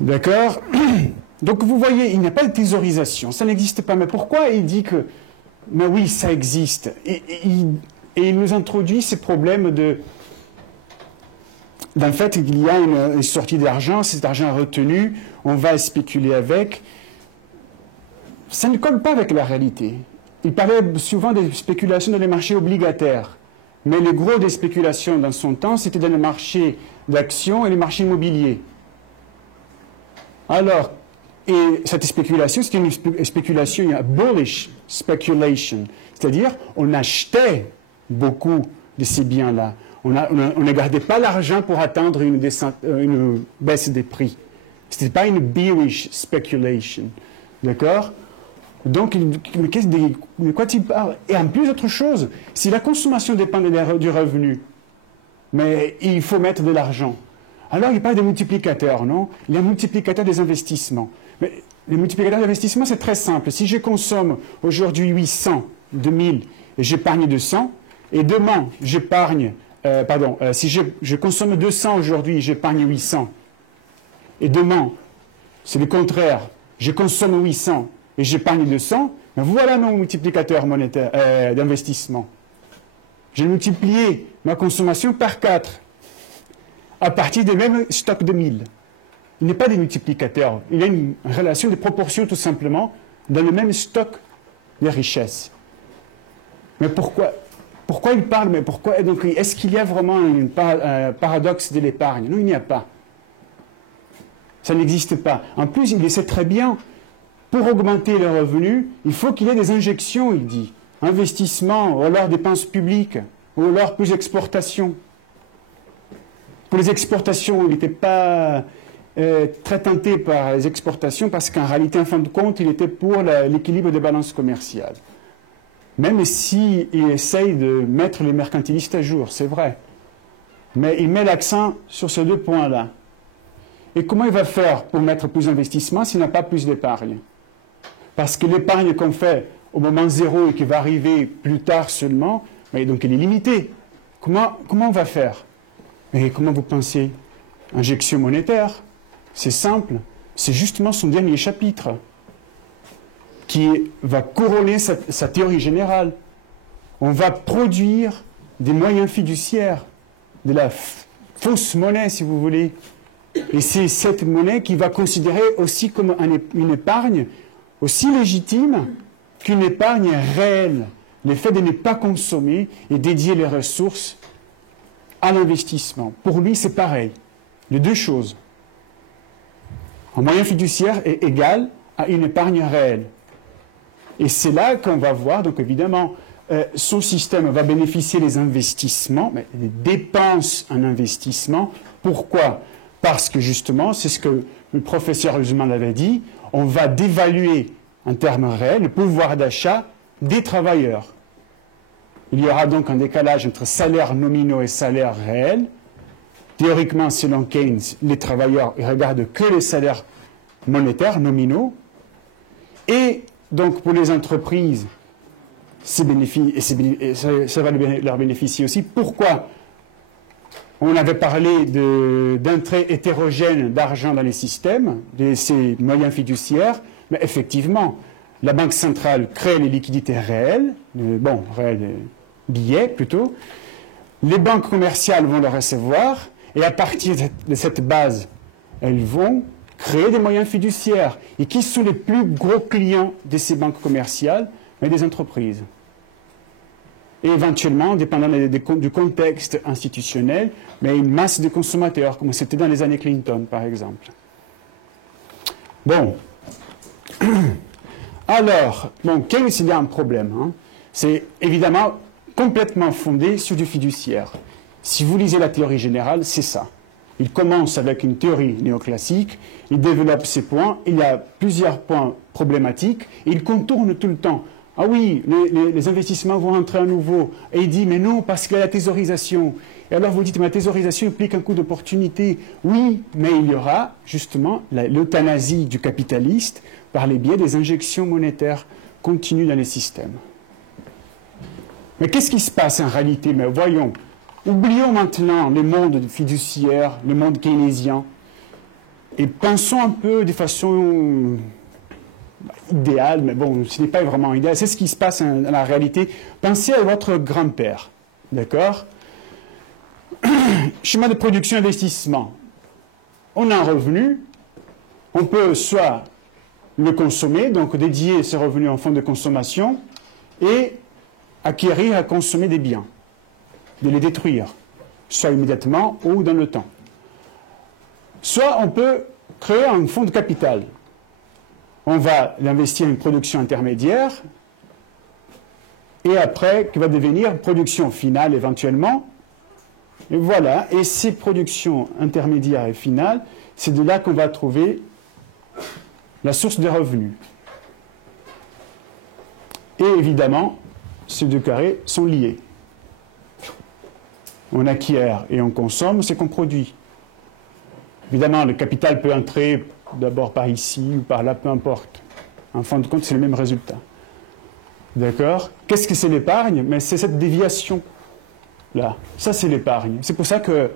D'accord? Donc vous voyez, il n'y a pas de thésaurisation, ça n'existe pas. Mais pourquoi il dit que, mais oui, ça existe? Et il nous introduit ces problèmes d'un fait qu'il y a une sortie d'argent, cet argent retenu, on va spéculer avec. Ça ne colle pas avec la réalité. Il parlait souvent des spéculations dans les marchés obligataires. Mais le gros des spéculations dans son temps, c'était dans les marchés d'actions et les marchés immobiliers. Alors, et cette spéculation, c'était une spéculation, bullish speculation. C'est-à-dire, on achetait beaucoup de ces biens-là. On ne gardait pas l'argent pour attendre une baisse des prix. Ce n'était pas une bearish speculation. D'accord? Donc, de quoi il parle? Et en plus, autre chose, si la consommation dépend du revenu, mais il faut mettre de l'argent. Alors, il parle des multiplicateurs, non? Il y a un multiplicateur des investissements. Mais les multiplicateurs d'investissement, c'est très simple. Si je consomme aujourd'hui 800, 2000, et j'épargne 200, et demain, si je consomme 200 aujourd'hui, j'épargne 800, et demain, c'est le contraire, je consomme 800, et j'épargne 200, ben voilà mon multiplicateur monétaire d'investissement. J'ai multiplié ma consommation par 4 à partir du même stock de 1000. Il n'est pas des multiplicateurs, il y a une relation de proportion tout simplement dans le même stock de richesses. Mais pourquoi il parle? Mais pourquoi? Donc, est-ce qu'il y a vraiment un paradoxe de l'épargne? Non, il n'y a pas. Ça n'existe pas. En plus, il sait très bien, pour augmenter les revenus, il faut qu'il y ait des injections, il dit. Investissement, ou alors dépenses publiques, ou alors plus exportations. Pour les exportations, il n'était pas très tenté par les exportations parce qu'en réalité, en fin de compte, il était pour l'équilibre des balances commerciales. Même s'il essaye de mettre les mercantilistes à jour, c'est vrai. Mais il met l'accent sur ces deux points-là. Et comment il va faire pour mettre plus d'investissement s'il n'a pas plus d'épargne? Parce que l'épargne qu'on fait au moment zéro et qui va arriver plus tard seulement, donc elle est limitée. Comment on va faire? Et comment vous pensez? Injection monétaire, c'est simple. C'est justement son dernier chapitre qui va couronner sa théorie générale. On va produire des moyens fiduciaires, de la fausse monnaie, si vous voulez. Et c'est cette monnaie qui va considérer aussi comme une épargne aussi légitime qu'une épargne réelle. Le fait de ne pas consommer et dédier les ressources à l'investissement. Pour lui, c'est pareil. Les deux choses. Un moyen fiduciaire est égal à une épargne réelle. Et c'est là qu'on va voir, donc évidemment, son système va bénéficier des investissements, mais des dépenses en investissement. Pourquoi? Parce que justement, c'est ce que le professeur Husman avait dit, on va dévaluer en termes réels le pouvoir d'achat des travailleurs. Il y aura donc un décalage entre salaires nominaux et salaires réels. Théoriquement, selon Keynes, les travailleurs ne regardent que les salaires monétaires, nominaux. Et donc, pour les entreprises, ça va leur bénéficier aussi. Pourquoi? On avait parlé d'entrée hétérogène d'argent dans les systèmes, de ces moyens fiduciaires, mais effectivement, la Banque centrale crée les liquidités réelles, billets plutôt, les banques commerciales vont le recevoir, et à partir de cette base, elles vont créer des moyens fiduciaires. Et qui sont les plus gros clients de ces banques commerciales? Mais des entreprises. Et éventuellement, dépendant du contexte institutionnel, mais une masse de consommateurs, comme c'était dans les années Clinton, par exemple. Bon. Alors, Keynes, il y a un problème. C'est évidemment complètement fondé sur du fiduciaire. Si vous lisez la théorie générale, c'est ça. Il commence avec une théorie néoclassique, il développe ses points, il y a plusieurs points problématiques, et il contourne tout le temps. Ah oui, les investissements vont entrer à nouveau. Et il dit, mais non, parce qu'il y a la thésaurisation. Et alors vous dites, mais la thésaurisation implique un coût d'opportunité. Oui, mais il y aura justement l'euthanasie du capitaliste par les biais des injections monétaires continues dans les systèmes. Mais qu'est-ce qui se passe en réalité? Mais voyons, oublions maintenant le monde fiduciaire, le monde keynésien. Et pensons un peu de façon idéale, mais bon, ce n'est pas vraiment idéal. C'est ce qui se passe dans la réalité. Pensez à votre grand-père, d'accord? Schéma de production-investissement. On a un revenu, on peut soit le consommer, donc dédier ce revenu en fonds de consommation, et acquérir, à consommer des biens, de les détruire, soit immédiatement ou dans le temps. Soit on peut créer un fonds de capital. On va l'investir en une production intermédiaire, et après, qui va devenir production finale éventuellement. Et voilà, et ces productions intermédiaires et finales, c'est de là qu'on va trouver la source des revenus. Et évidemment, ces deux carrés sont liés. On acquiert et on consomme ce qu'on produit. Évidemment, le capital peut entrer d'abord par ici ou par là, peu importe. En fin de compte, c'est le même résultat. D'accord? Qu'est-ce que c'est l'épargne? Mais c'est cette déviation-là. Ça, c'est l'épargne. C'est pour ça que,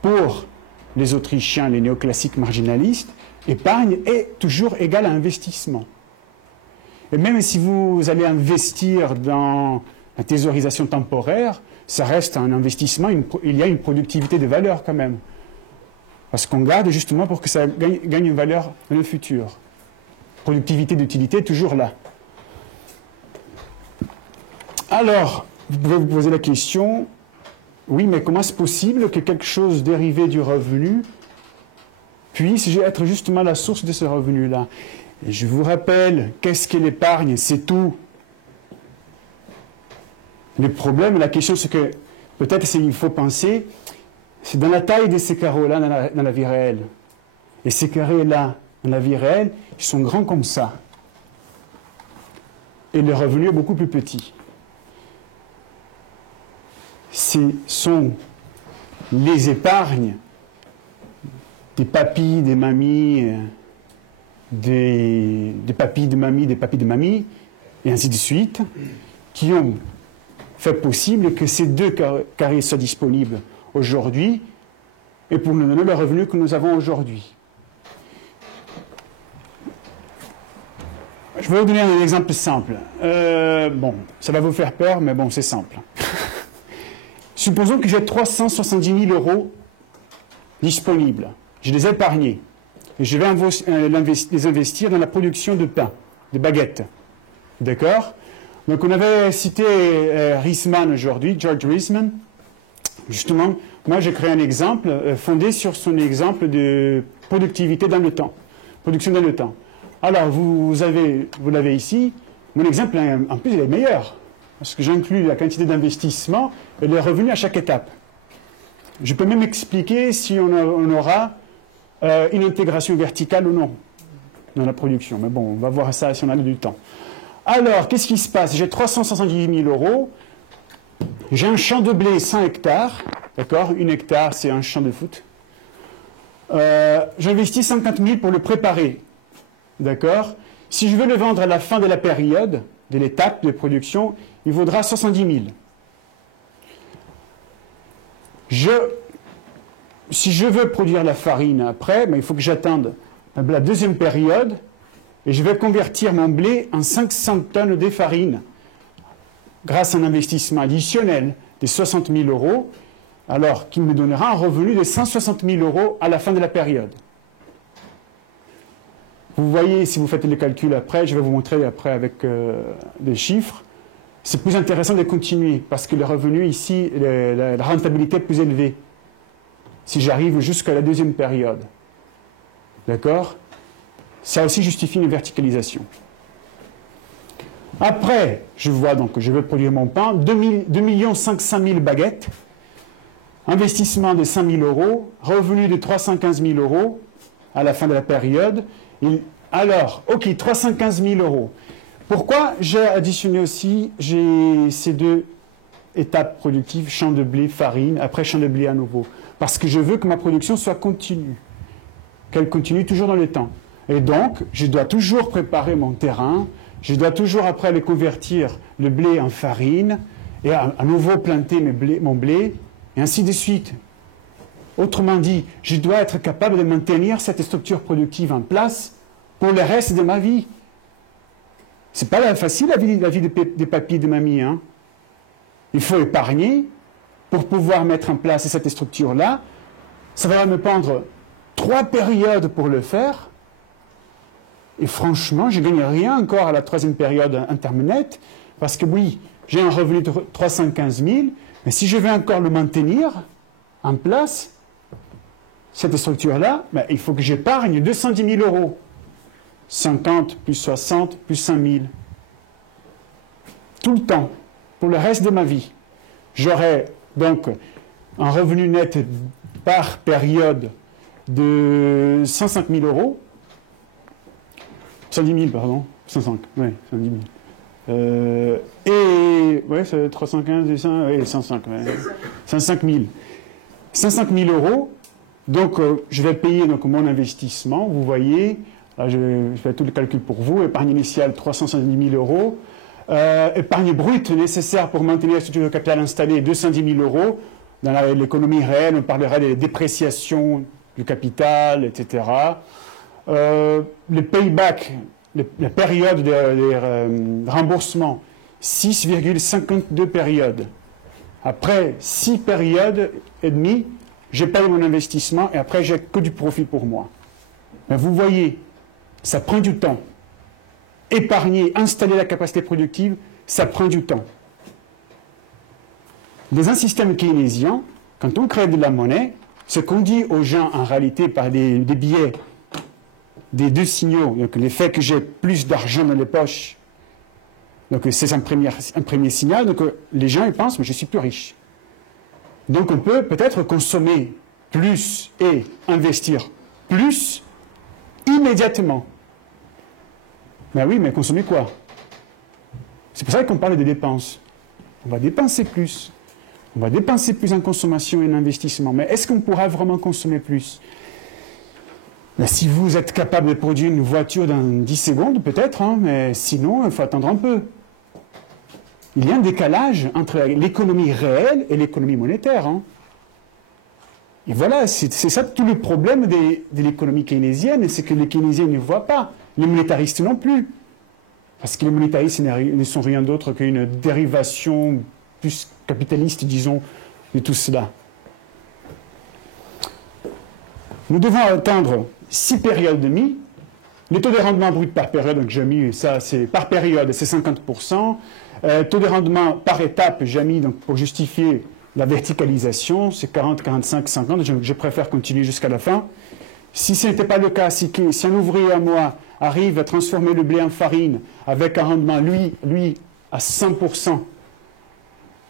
pour les Autrichiens, les néoclassiques marginalistes, épargne est toujours égale à investissement. Et même si vous allez investir dans la thésaurisation temporaire, ça reste un investissement, il y a une productivité de valeur quand même. Parce qu'on garde justement pour que ça gagne une valeur dans le futur. Productivité d'utilité est toujours là. Alors, vous pouvez vous poser la question, oui, mais comment est-ce possible que quelque chose dérivé du revenu puisse être justement la source de ce revenu-là? Et je vous rappelle, qu'est-ce qu'est l'épargne? C'est tout. Le problème, la question, c'est que peut-être il faut penser, c'est dans la taille de ces carreaux-là dans la vie réelle. Et ces carrés-là, dans la vie réelle, ils sont grands comme ça. Et le revenu est beaucoup plus petit. Ce sont les épargnes des papis, des mamies, des papis, de mamies, des papis, de mamies, et ainsi de suite, qui ont fait possible que ces deux carrés soient disponibles aujourd'hui et pour nous donner le revenu que nous avons aujourd'hui. Je vais vous donner un exemple simple. Bon, ça va vous faire peur, mais bon, c'est simple. Supposons que j'ai 370 000 euros disponibles. Je les ai épargnés. Et je vais les investir dans la production de pain, de baguettes. D'accord? Donc on avait cité Riesman aujourd'hui, George Riesman. Justement, moi j'ai créé un exemple fondé sur son exemple de productivité dans le temps. Production dans le temps. Alors vous l'avez ici. Mon exemple, en plus, il est meilleur. Parce que j'inclus la quantité d'investissement et les revenus à chaque étape. Je peux même expliquer si on aura une intégration verticale ou non dans la production. Mais bon, on va voir ça si on a du temps. Alors, qu'est-ce qui se passe? J'ai 370 000 euros. J'ai un champ de blé 100 hectares. D'accord? 1 hectare, c'est un champ de foot. J'investis 50 000 pour le préparer. D'accord? Si je veux le vendre à la fin de la période, de l'étape de production, il vaudra 70 000. Si je veux produire la farine après, il faut que j'attende la deuxième période et je vais convertir mon blé en 500 tonnes de farine grâce à un investissement additionnel de 60 000 euros, alors qu'il me donnera un revenu de 160 000 euros à la fin de la période. Vous voyez, si vous faites les calculs après, je vais vous montrer après avec des chiffres, c'est plus intéressant de continuer parce que le revenu ici, la rentabilité est plus élevée si j'arrive jusqu'à la deuxième période. D'accord? Ça aussi justifie une verticalisation. Après, je vois donc que je veux produire mon pain, 2 500 000 baguettes, investissement de 5 000 euros, revenu de 315 000 euros à la fin de la période. Alors, ok, 315 000 euros. Pourquoi j'ai additionné aussi ces deux étapes productives, champ de blé, farine, après champ de blé à nouveau? Parce que je veux que ma production soit continue, qu'elle continue toujours dans le temps. Et donc, je dois toujours préparer mon terrain, je dois toujours après aller convertir le blé en farine, et à nouveau planter mon blé, et ainsi de suite. Autrement dit, je dois être capable de maintenir cette structure productive en place pour le reste de ma vie. C'est pas facile la vie des papis et de mamie. Hein. Il faut épargner pour pouvoir mettre en place cette structure-là. Ça va me prendre 3 périodes pour le faire. Et franchement, je ne gagne rien encore à la 3e période interminette, parce que oui, j'ai un revenu de 315 000, mais si je veux encore le maintenir en place, cette structure-là, ben, il faut que j'épargne 210 000 euros. 50 plus 60 plus 5 000. Tout le temps, pour le reste de ma vie. J'aurai donc un revenu net par période de 105 000 euros. 110 000, pardon. 105, oui, 110 000. Et, ouais, c'est 315 et 100, oui, 105, ouais. 105 000. 105 000 euros. Donc, je vais payer donc, mon investissement, vous voyez. Là, je fais tout le calcul pour vous. Épargne initiale, 370 000 euros. Épargne brute nécessaire pour maintenir la structure de capital installée, 210 000 euros. Dans l'économie réelle, on parlera des dépréciations du capital, etc. Le payback, la période de remboursement, 6,52 périodes. Après 6 périodes et demie, j'ai payé mon investissement et après, j'ai que du profit pour moi. Mais vous voyez, ça prend du temps. Épargner, installer la capacité productive, ça prend du temps. Dans un système keynésien, quand on crée de la monnaie, ce qu'on dit aux gens en réalité par des billets, des 2 signaux, donc le fait que j'ai plus d'argent dans les poches, donc c'est un premier signal, donc les gens ils pensent, mais je suis plus riche. Donc on peut peut-être consommer plus et investir plus immédiatement. Ben oui, mais consommer quoi? C'est pour ça qu'on parle de dépenses. On va dépenser plus. On va dépenser plus en consommation et en investissement. Mais est-ce qu'on pourra vraiment consommer plus? Ben, si vous êtes capable de produire une voiture dans 10 secondes, peut-être, hein, mais sinon, il faut attendre un peu. Il y a un décalage entre l'économie réelle et l'économie monétaire. Hein. Et voilà, c'est ça tout le problème de l'économie keynésienne, c'est que les keynésiens ne voient pas, les monétaristes non plus. Parce que les monétaristes ne sont rien d'autre qu'une dérivation plus capitaliste, disons, de tout cela. Nous devons atteindre 6 périodes et demie. Le taux de rendement brut par période, donc j'ai mis ça, c'est par période, c'est 50%. Taux de rendement par étape, j'ai mis donc, pour justifier la verticalisation, c'est 40, 45, 50. Je préfère continuer jusqu'à la fin. Si ce n'était pas le cas, si un ouvrier à moi arrive à transformer le blé en farine avec un rendement, lui à 100%,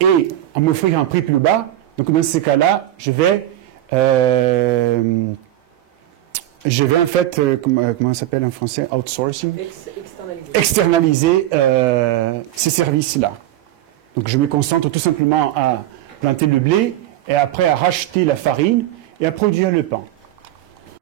et à m'offrir un prix plus bas, donc dans ces cas-là, je vais en fait, comment ça s'appelle en français, outsourcing, externaliser ces services-là. Donc je me concentre tout simplement à planter le blé et après à racheter la farine et à produire le pain.